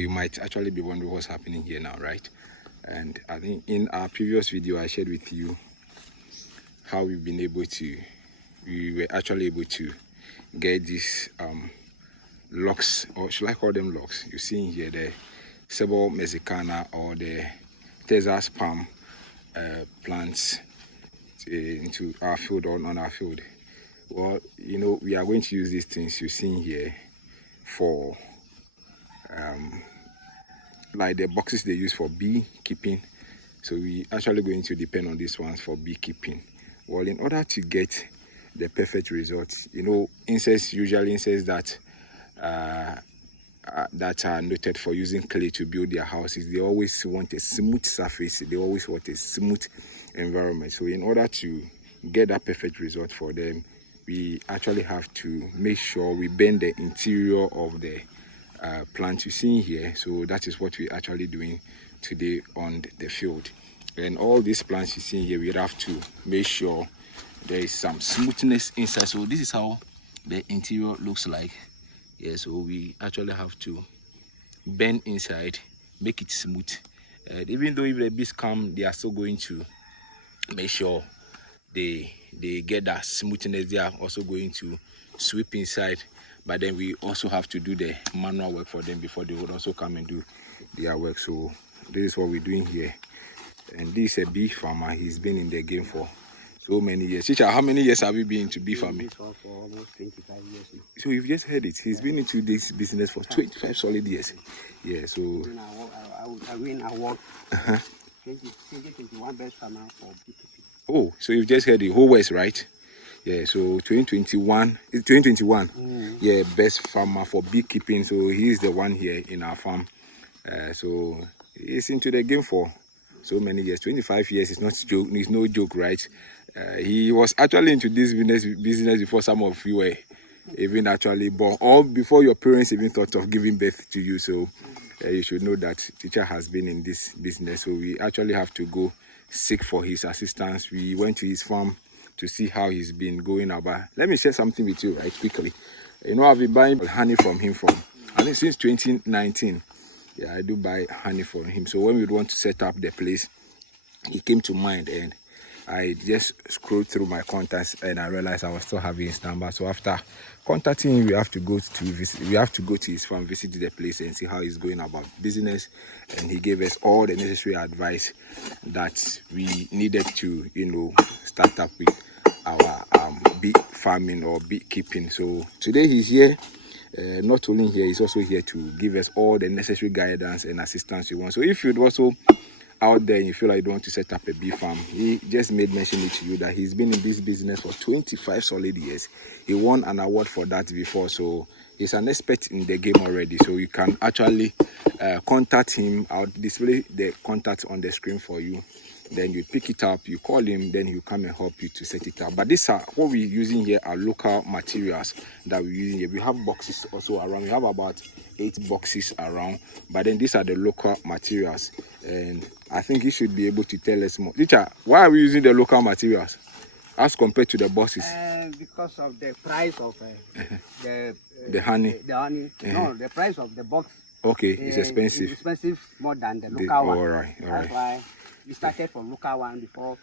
You might actually be wondering what's happening here now, right? And I think in our previous video I shared with you how we were actually able to get these locks, or should I call them locks? You see in here the Cebol mexicana or the Texas palm plants into our field or on our field. Well, you know, we are going to use these things you see in here for like the boxes they use for beekeeping. So we actually going to depend on these ones for beekeeping. Well, in order to get the perfect result, you know, insects that that are noted for using clay to build their houses, they always want a smooth surface, they always want a smooth environment. So in order to get that perfect result for them, we actually have to make sure we bend the interior of the plant you see here. So that is what we're actually doing today on the field. And all these plants you see here, we have to make sure there is some smoothness inside. So this is how the interior looks like. Yeah, so we actually have to bend inside, make it smooth. Even though if the bees come, they are still going to make sure they get that smoothness. They are also going to sweep inside, but then we also have to do the manual work for them before they would also come and do their work. So this is what we're doing here. And this is a bee farmer. He's been in the game for so many years. Chicha, how many years have you been into bee farming? For almost 25 years now. So you've just heard it. He's been into this business for 25 solid years. Yeah, so I win award 2021 best farmer for beekeeping. Oh, so you've just heard the whole West, right? Yeah, so 2021, it's 2021. Yeah, best farmer for beekeeping. So he is the one here in our farm. So he's into the game for so many years. 25 years is not joke. It's no joke, right? He was actually into this business before some of you were even actually born, or before your parents even thought of giving birth to you. So you should know that teacher has been in this business. So we actually have to go seek for his assistance. We went to his farm to see how he's been going about. Let me share something with you right quickly. You know, I've been buying honey from him I think since 2019. Yeah, I do buy honey from him. So when we want to set up the place, he came to mind, and I just scrolled through my contacts and I realized I was still having his number. So after contacting him, we have to go to his farm, visit the place and see how he's going about business. And he gave us all the necessary advice that we needed to, you know, start up with our bee farming or beekeeping. So today he's here. Not only here, he's also here to give us all the necessary guidance and assistance you want. So if you'd also out there and you feel like you want to set up a bee farm, he just made mention it to you that he's been in this business for 25 solid years. He won an award for that before, so he's an expert in the game already. So you can actually contact him. I'll display the contact on the screen for you. Then you pick it up, you call him, then he'll come and help you to set it up. But these are what we're using here are local materials that we're using here. We have boxes also around. We have about 8 boxes around, but then these are the local materials. And I think he should be able to tell us more. Richard, why are we using the local materials as compared to the boxes? Because of the price of the honey. The honey. No, the price of the box. Okay, it's expensive. It's expensive more than the local one. All right. That's why we started from local one before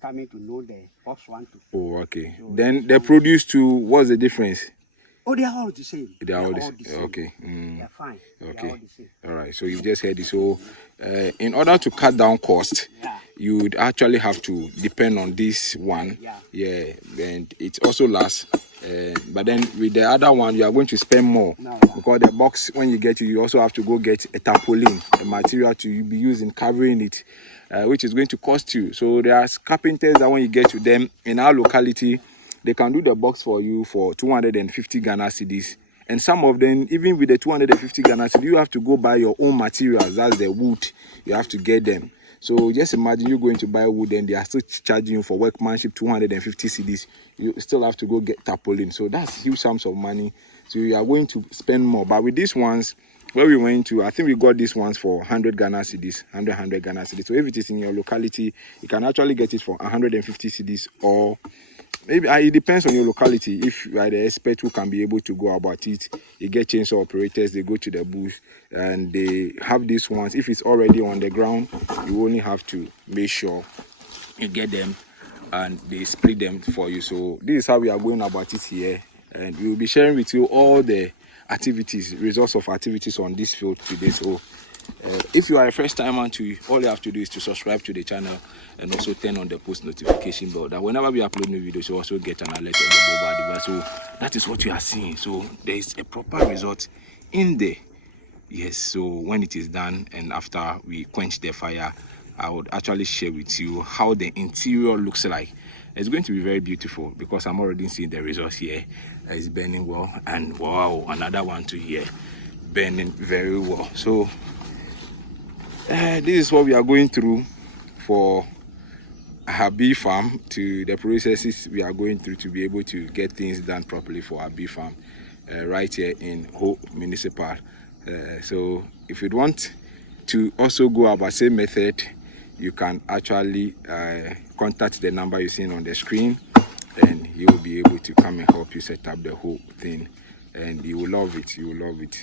coming to know the box one too. Oh, okay. So then the produce too, what's the difference? Oh, they are all the same. They are all the same. Okay. They are fine. Okay. They are all the same. All right. So you've just heard it. So in order to cut down cost, you would actually have to depend on this one. Yeah. And it also lasts. But then with the other one, you are going to spend more because the box, when you get it, you also have to go get a tarpaulin, a material to be using covering it, which is going to cost you. So there are carpenters that when you get to them in our locality, they can do the box for you for 250 Ghana cedis. And some of them, even with the 250 Ghana cedis, you have to go buy your own materials. That's the wood. You have to get them. So just imagine you're going to buy wood and they are still charging you for workmanship 250 cedis. You still have to go get tarpaulin. So that's huge sums of money. So you are going to spend more. But with these ones, where we went to, I think we got these ones for 100 Ghana cedis, 100 Ghana cedis. So if it is in your locality, you can actually get it for 150 cedis or maybe it depends on your locality. If you are the expert who can be able to go about it, you get chainsaw operators, they go to the bush and they have these ones. If it's already on the ground, you only have to make sure you get them and they split them for you. So this is how we are going about it here, and we will be sharing with you all the activities, results of activities on this field today. So if you are a first timer, all you have to do is to subscribe to the channel and also turn on the post notification bell, that whenever we upload new videos you also get an alert on the mobile device. So that is what you are seeing. So there is a proper result in there. Yes, so when it is done and after we quench the fire, I would actually share with you how the interior looks like. It's going to be very beautiful because I'm already seeing the results here. It's burning well, and wow, another one too here, burning very well. So this is what we are going through for our bee farm, to the processes we are going through to be able to get things done properly for our bee farm right here in Ho Municipal. So if you want to also go about same method, you can actually contact the number you're seeing on the screen, and he will be able to come and help you set up the whole thing, and you will love it. You will love it.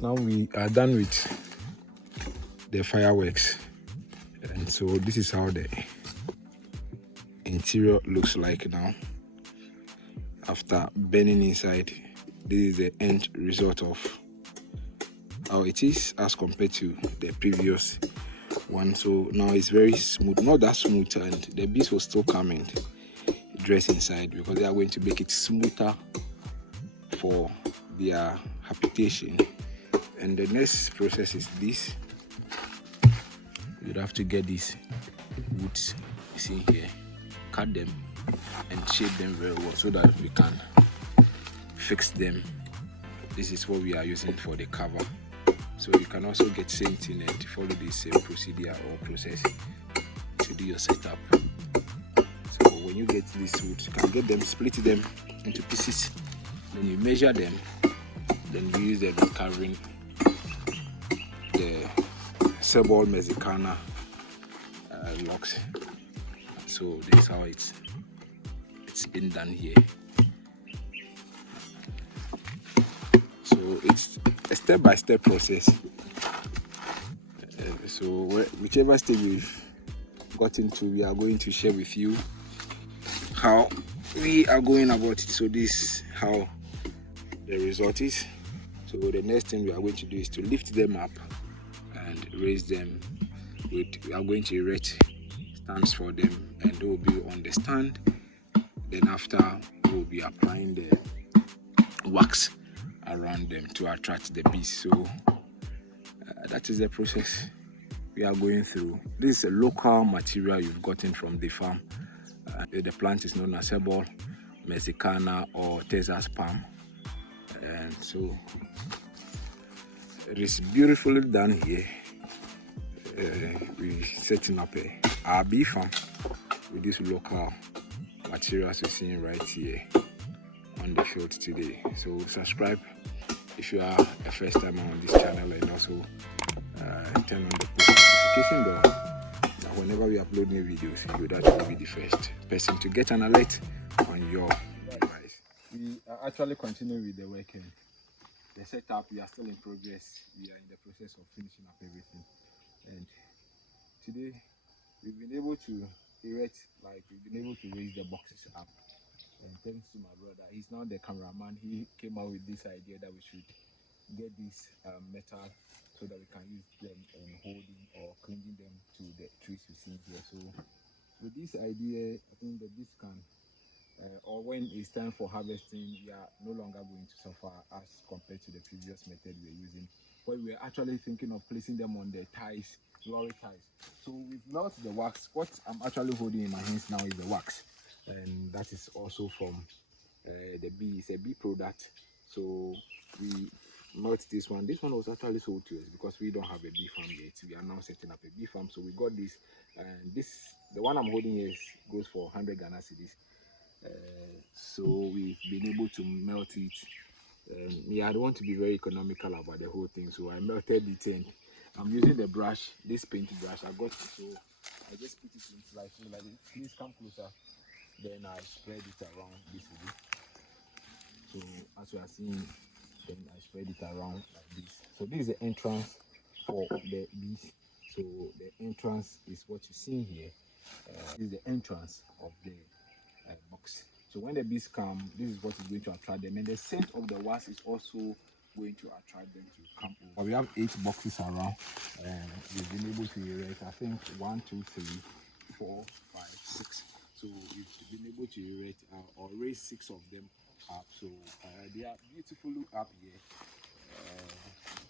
Now we are done with the fireworks, and so this is how the interior looks like now after burning inside. This is the end result of how it is as compared to the previous one. So now it's very smooth, not that smooth, and the bees will still come and dress inside because they are going to make it smoother for their habitation. And the next process is this. You'd have to get these woods you see here, cut them and shape them very well so that we can fix them. This is what we are using for the cover. So you can also get same thing and follow the same procedure or process to do your setup. So when you get these woods, you can get them, split them into pieces, then you measure them, then you use them in covering the Sebol Mexicana locks. So this is how it's been done here. So it's a step-by-step process. So whichever stage we've got into, we are going to share with you how we are going about it. So this is how the result is. So the next thing we are going to do is to lift them up and raise them. We are going to erect stands for them, and they will be on the stand. Then after, we will be applying the wax around them to attract the bees. So that is the process we are going through. This is a local material you've gotten from the farm. The plant is known as Sebol Mexicana or Texas palm, and so it is beautifully done here. We're setting up our bee farm with this local materials you're seeing right here on the field today. So subscribe if you are a first timer on this channel, and also turn on the post notification bell. Now whenever we upload new videos, you would actually be the first person to get an alert on your device. We are actually continuing with the work and the setup. We are still in progress. We are in the process of finishing up everything, and today we've been able to erect, like we've been able to raise the boxes up, and thanks to my brother, he's now the cameraman. He came out with this idea that we should get this metal so that we can use them in holding or clinging them to the trees we see here. So with this idea, I think that this can or when it's time for harvesting, we are no longer going to suffer as compared to the previous method we were using, where we were actually thinking of placing them on the ties, lorry ties. So we've melted the wax. What I'm actually holding in my hands now is the wax, and that is also from the bee. It's a bee product, So we melt this one. This one was actually sold to us because we don't have a bee farm yet. We are now setting up a bee farm, so we got this. And the one I'm holding here goes for 100 Ghana cedis. So we've been able to melt it. Yeah, I don't want to be very economical about the whole thing, so I melted it and I'm using the brush, this paint brush. I got it, so I just put it in slightly like this. Please come closer. Then I spread it around this way. So as you are seeing, then I spread it around like this. So this is the entrance for the bees. So the entrance is what you see here. This is the entrance of the box. So when the bees come, this is what is going to attract them, and the scent of the wasp is also going to attract them to come over. We have 8 boxes around, and we've been able to erect, I think, 1, 2, 3, 4, 5, 6. So we've been able to erect or raise 6 of them up. So they are beautifully up here.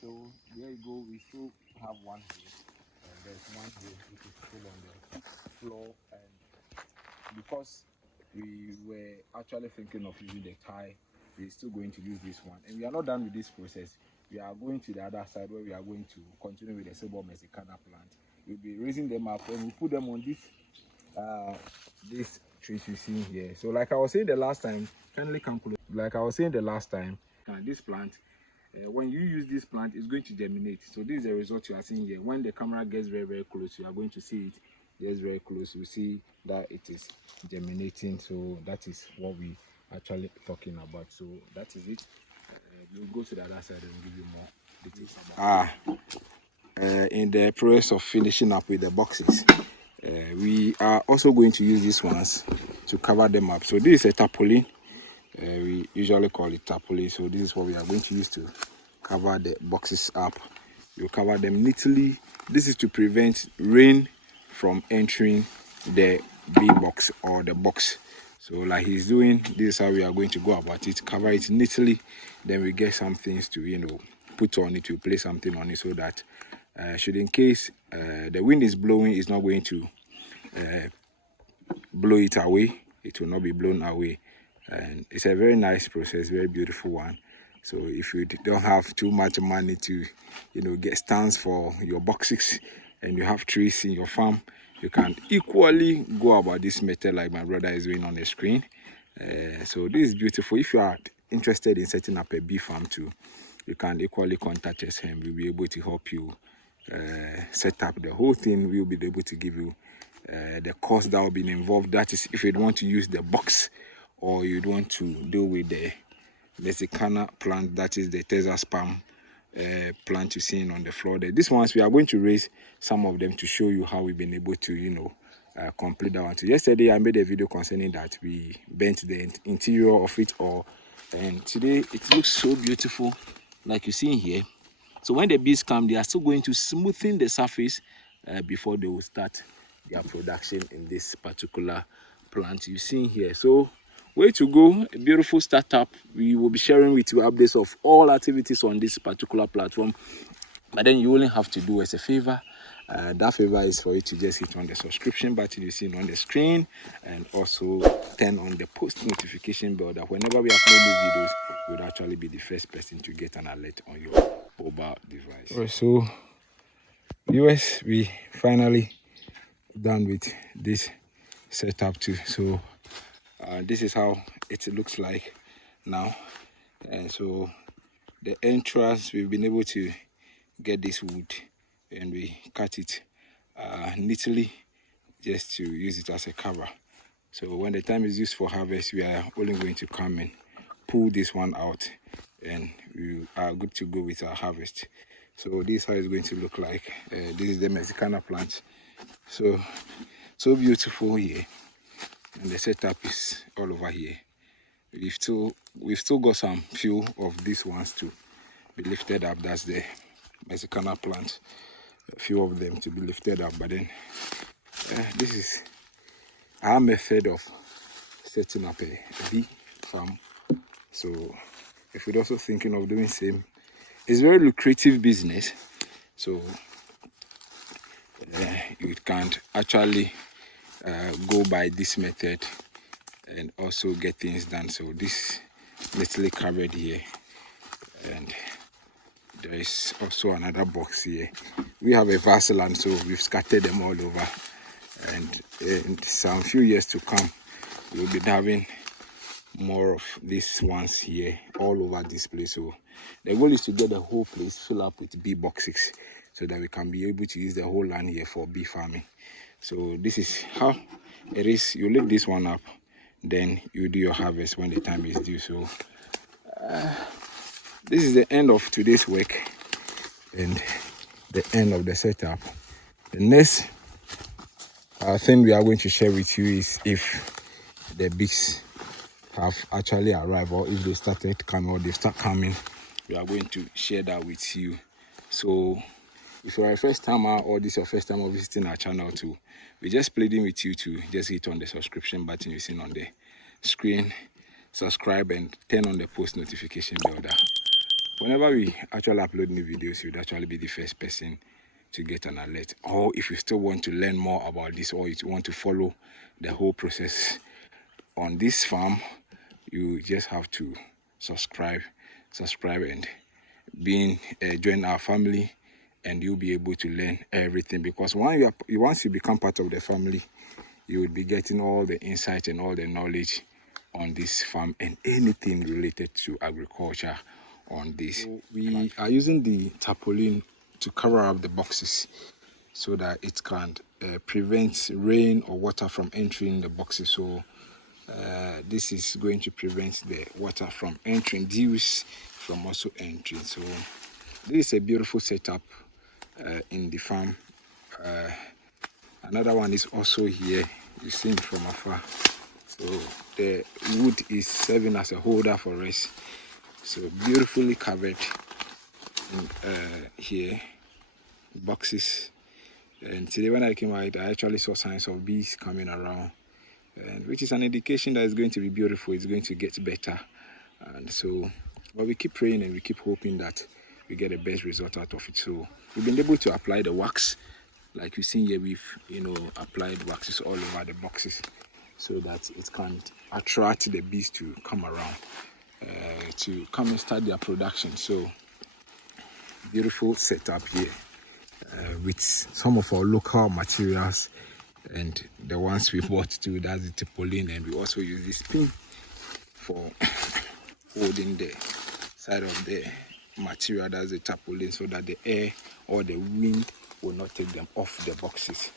So there you go. We still have one here, and there's one here which is still on the floor, and because we were actually thinking of using the tie, we're still going to use this one, and we are not done with this process. We are going to the other side where we are going to continue with the Silver Mexicana plant. We'll be raising them up and we'll put them on this trees you see here. So like I was saying the last time, kindly come close. Like I was saying the last time, this plant, when you use this plant, it's going to germinate. So this is the result you are seeing here. When the camera gets very, very close, you are going to see it. Gets very close, you see that it is germinating. So that is what we actually talking about. So that is it. We'll go to the other side and give you more details about in the process of finishing up with the boxes. We are also going to use these ones to cover them up. So this is a tarpaulin. We usually call it tarpaulin. So this is what we are going to use to cover the boxes up. You cover them neatly. This is to prevent rain from entering the bee box or the box. So like he's doing, this is how we are going to go about it. Cover it neatly. Then we get some things to put on it, to place something on it, so that should in case the wind is blowing, it's not going to blow it away. It will not be blown away. And it's a very nice process, very beautiful one. So if you don't have too much money to get stands for your boxes, and you have trees in your farm, you can equally go about this method like my brother is doing on the screen. So this is beautiful. If you are interested in setting up a bee farm too, you can equally contact us and we'll be able to help you set up the whole thing. We'll be able to give you the cost that will be involved. That is if you'd want to use the box, or you'd want to deal with the Mexicana plant, that is the Texas palm plant you're seeing on the floor there. These ones we are going to raise some of them to show you how we've been able to complete that one. So yesterday I made a video concerning that. We bent the interior of it all, and today it looks so beautiful like you see here. So when the bees come, they are still going to smoothen the surface before they will start their production in this particular plant you see here. So way to go, a beautiful startup. We will be sharing with you updates of all activities on this particular platform, but then you only have to do us a favor. That favor is for you to just hit on the subscription button you see on the screen, and also turn on the post notification bell, that whenever we upload new videos, you would actually be the first person to get an alert on your mobile device. Alright, so viewers, we finally done with this setup too. So this is how it looks like now. And so the entrance, we've been able to get this wood and we cut it neatly just to use it as a cover. So when the time is used for harvest, we are only going to come and pull this one out, and we are good to go with our harvest. So this is how it's going to look like. This is the Mexicana plant. So beautiful here, and the setup is all over here. We've still got some few of these ones to be lifted up. That's the Mexicana plant, a few of them to be lifted up. But then this is our method of setting up a bee farm. So if you're also thinking of doing same, it's very lucrative business. So you can actually go by this method and also get things done. So this neatly covered here, And there is also another box here. We have a vast land, so we've scattered them all over. And in some few years to come, we'll be having more of these ones here all over this place. So the goal is to get the whole place filled up with bee boxes so that we can be able to use the whole land here for bee farming. So this is how it is. You lift this one up, then you do your harvest when the time is due. So this is the end of today's work and the end of the setup. The next thing we are going to share with you is if the bees have actually arrived, or if they started coming, or they start coming. We are going to share that with you. So if you are a first timer, or this is your first time of visiting our channel too, we're just pleading with you to just hit on the subscription button you see on the screen, subscribe, and turn on the post notification bell. That whenever we actually upload new videos, you'd actually be the first person to get an alert. Or if you still want to learn more about this, or you want to follow the whole process on this farm, you just have to subscribe and join our family, and you'll be able to learn everything. Because once you become part of the family, you will be getting all the insight and all the knowledge on this farm and anything related to agriculture on this. So we are using the tarpaulin to cover up the boxes so that it can prevent rain or water from entering the boxes. So this is going to prevent the water from entering, dews from also entering. So this is a beautiful setup in the farm. Another one is also here, you see it from afar. So the wood is serving as a holder for us. So beautifully covered in, here, boxes. And today when I came out, I actually saw signs of bees coming around, and which is an indication that it's going to be beautiful, it's going to get better. And so, but we keep praying and we keep hoping that we get the best result out of it. So we've been able to apply the wax, like you see here. We've applied waxes all over the boxes so that it can attract the bees to come around, to come and start their production. So beautiful setup here with some of our local materials and the ones we bought too. That's the tarpaulin, and we also use this pin for holding the side of the material, that's the tarpaulin, so that the air or the wind will not take them off the boxes.